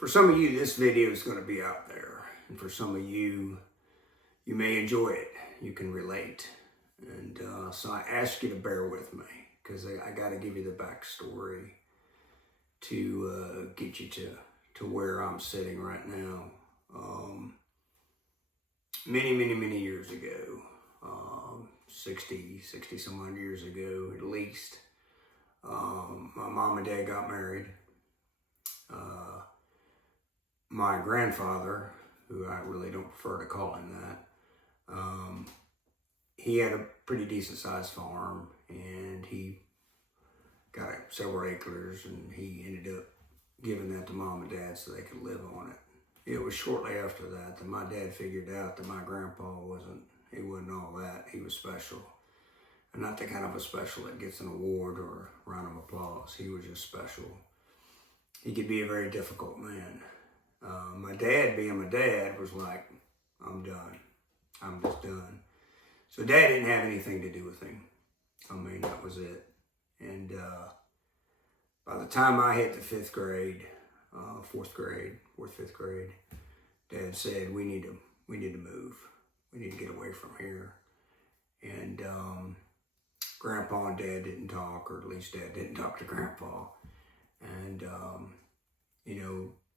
For some of you, this video is going to be out there. And for some of you, you may enjoy it. You can relate. And so I ask you to bear with me because I got to give you the backstory to get you to where I'm sitting right now. Many years ago, 60 some odd years ago at least, my mom and dad got married. My grandfather, who I really don't prefer to call him that, he had a pretty decent sized farm and he got several acres and he ended up giving that to mom and dad so they could live on it. It was shortly after that my dad figured out that my grandpa wasn't all that. He was special. And not the kind of a special that gets an award or a round of applause. He was just special. He could be a very difficult man. My dad, being my dad, was like, I'm done. I'm just done. So dad didn't have anything to do with him. I mean, that was it. And by the time I hit the fifth, fifth grade, dad said, we need to move. We need to get away from here. And grandpa and dad didn't talk, or at least dad didn't talk to grandpa. And,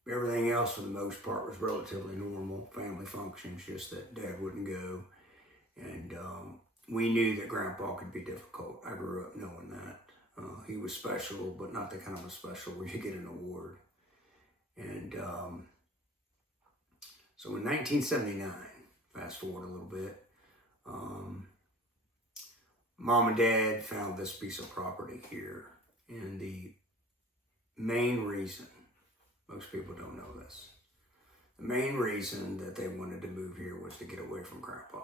everything else for the most part was relatively normal family functions, just that dad wouldn't go. And we knew that grandpa could be difficult. I grew up knowing that. He was special, but not the kind of a special where you get an award. And so in 1979, fast forward a little bit, mom and dad found this piece of property here. And the main reason, most people don't know this, the main reason that they wanted to move here was to get away from grandpa.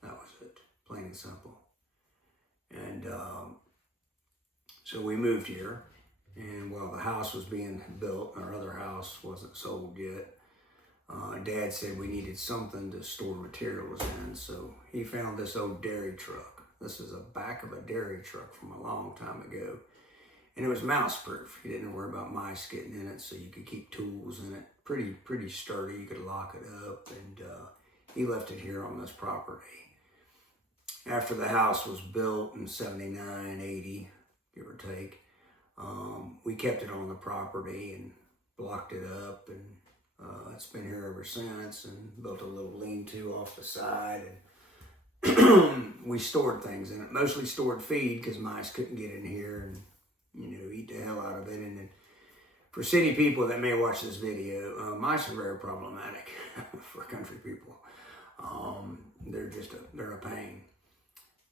That was it, plain and simple. And so we moved here, and while the house was being built, our other house wasn't sold yet, dad said we needed something to store materials in, so he found this old dairy truck. This is the back of a dairy truck from a long time ago. And it was mouse proof. You didn't worry about mice getting in it, so you could keep tools in it. Pretty sturdy. You could lock it up, and he left it here on this property. After the house was built in 79, 80, give or take, we kept it on the property and blocked it up, and it's been here ever since, and built a little lean-to off the side, and we stored things in it. Mostly stored feed because mice couldn't get in here and eat the hell out of it. And then for city people that may watch this video, mice are very problematic for country people. They're a pain.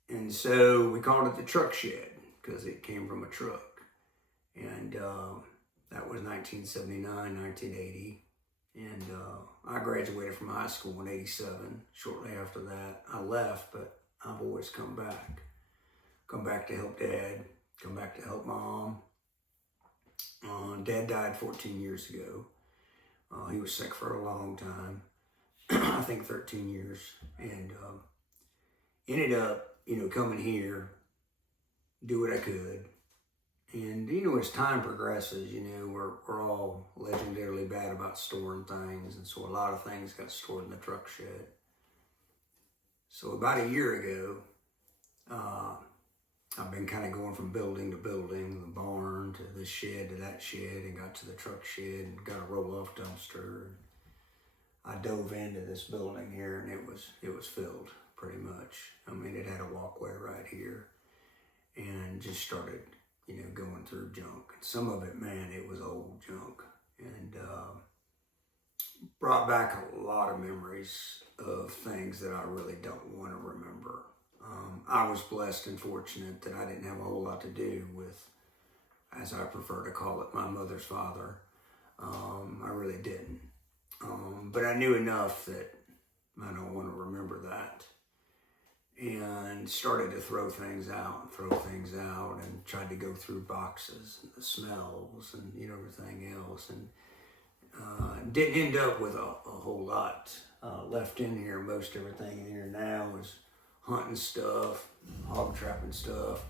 And so we called it the truck shed because it came from a truck. And that was 1979, 1980. And I graduated from high school in 87. Shortly after that, I left, but I've always come back. Come back to help dad. Come back to help mom. Dad died 14 years ago. He was sick for a long time. I think 13 years. And ended up, coming here, do what I could. And, as time progresses, we're all legendarily bad about storing things. And so a lot of things got stored in the truck shed. So about a year ago, I've been kind of going from building to building, the barn to this shed to that shed, and got to the truck shed and got a roll-off dumpster. I dove into this building here, and it was filled pretty much. I mean, it had a walkway right here, and just started, going through junk. Some of it, man, it was old junk, and brought back a lot of memories of things that I really don't want to remember. I was blessed and fortunate that I didn't have a whole lot to do with, as I prefer to call it, my mother's father. I really didn't. But I knew enough that I don't want to remember that. And started to throw things out, and tried to go through boxes and the smells and, everything else. And didn't end up with a whole lot left in here. Most everything in here now is hunting stuff, hog trapping stuff,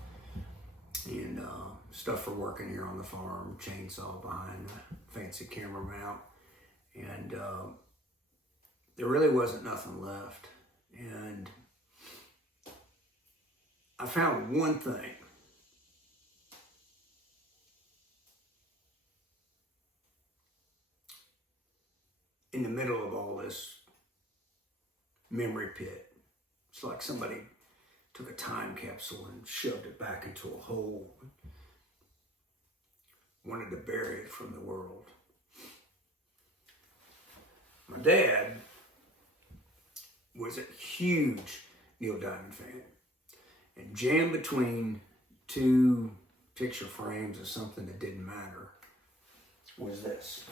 and stuff for working here on the farm, chainsaw behind the fancy camera mount. And there really wasn't nothing left. And I found one thing. In the middle of all this memory pit. It's like somebody took a time capsule and shoved it back into a hole. Wanted to bury it from the world. My dad was a huge Neil Diamond fan. And jammed between two picture frames of something that didn't matter was this.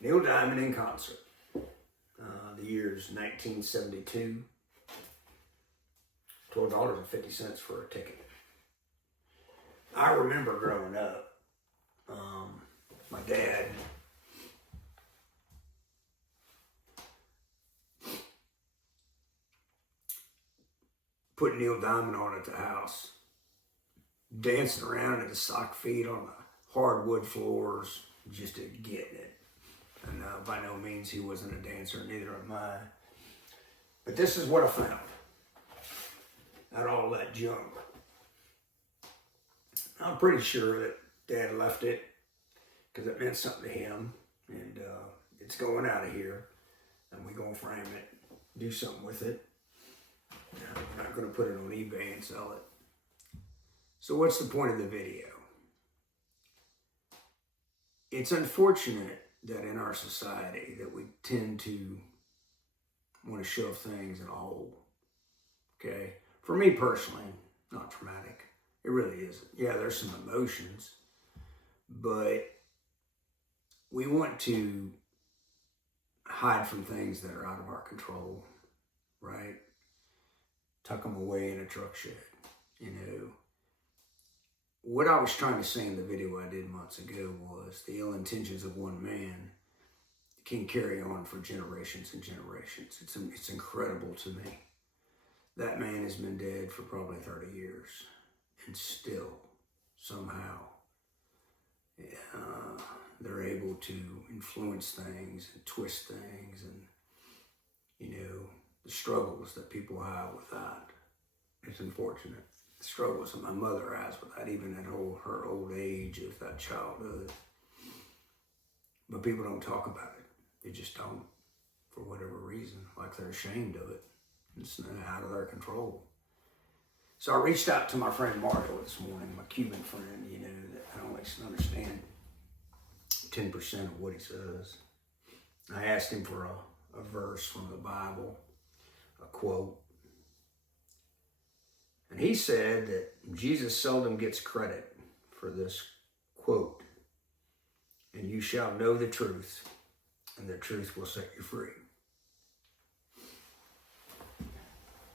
Neil Diamond in concert. The year's 1972. $12.50 for a ticket. I remember growing up, my dad put Neil Diamond on at the house, dancing around at his sock feet on the hardwood floors, just getting it. And by no means he wasn't a dancer, neither am I. But this is what I found out of all that junk. I'm pretty sure that Dad left it because it meant something to him. And it's going out of here. And we're going to frame it, do something with it. We're not going to put it on eBay and sell it. So what's the point of the video? It's unfortunate that in our society that we tend to want to shove things in a hole. Okay? For me personally, not traumatic. It really isn't. Yeah, there's some emotions, but we want to hide from things that are out of our control, right? Tuck them away in a truck shed, you know. What I was trying to say in the video I did months ago was the ill intentions of one man can carry on for generations and generations. It's incredible to me. That man has been dead for probably 30 years and still somehow they're able to influence things and twist things, and you know, the struggles that people have with that. It's unfortunate. The struggles that my mother has with that, even at her old age of that childhood. But people don't talk about it. They just don't, for whatever reason, like they're ashamed of it. It's out of their control. So I reached out to my friend Mario this morning, my Cuban friend, you know, that I don't understand 10% of what he says. I asked him for a verse from the Bible, a quote. And he said that Jesus seldom gets credit for this quote. And you shall know the truth, and the truth will set you free.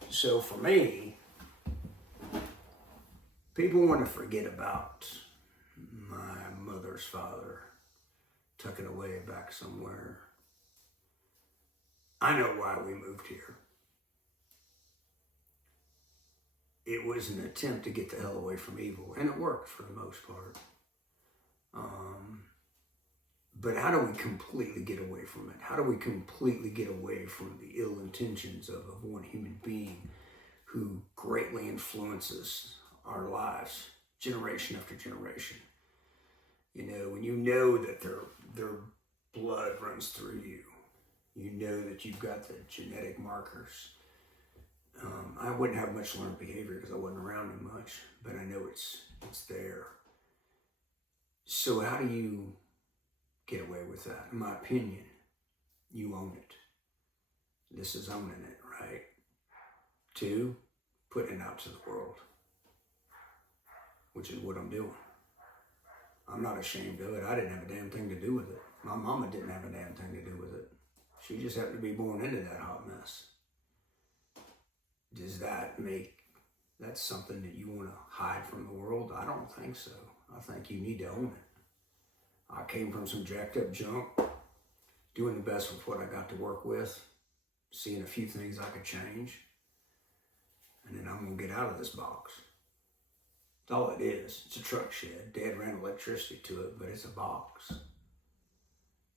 So for me, people want to forget about my mother's father, tuck it away back somewhere. I know why we moved here. It was an attempt to get the hell away from evil, and it worked for the most part. But how do we completely get away from it? How do we completely get away from the ill intentions of one human being who greatly influences our lives, generation after generation? You know, when you know that their blood runs through you, you know that you've got the genetic markers. I wouldn't have much learned behavior because I wasn't around him much, but I know it's there. So how do you get away with that? In my opinion, you own it. This is owning it, right? 2, putting it out to the world, which is what I'm doing. I'm not ashamed of it. I didn't have a damn thing to do with it. My mama didn't have a damn thing to do with it. She just happened to be born into that hot mess. Does that make that something that you want to hide from the world? I don't think so. I think you need to own it. I came from some jacked up junk, doing the best with what I got to work with, seeing a few things I could change, and then I'm going to get out of this box. That's all it is. It's a truck shed. Dad ran electricity to it, but it's a box.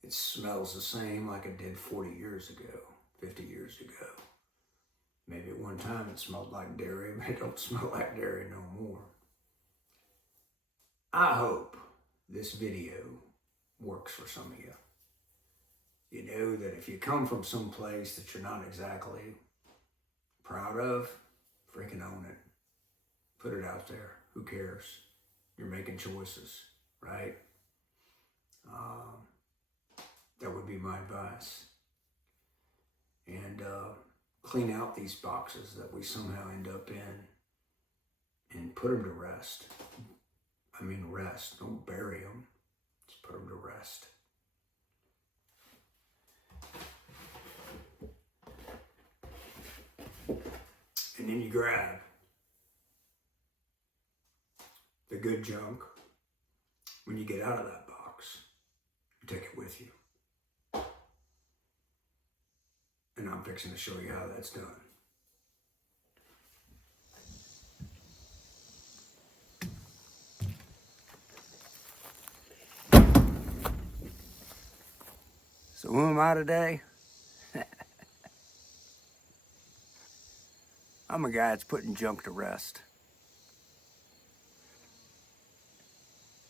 it smells the same like it did 40 years ago, 50 years ago. Maybe at one time it smelled like dairy, but it don't smell like dairy no more. I hope this video works for some of you. You know that if you come from some place that you're not exactly proud of, freaking own it. Put it out there. Who cares? You're making choices, right? That would be my advice. And clean out these boxes that we somehow end up in and put them to rest. I mean rest. Don't bury them. Just put them to rest. And then you grab the good junk. When you get out of that box, you take it with you. And I'm fixing to show you how that's done. So who am I today? I'm a guy that's putting junk to rest.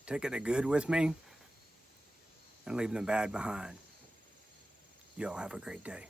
Taking the good with me and leaving the bad behind. Y'all have a great day.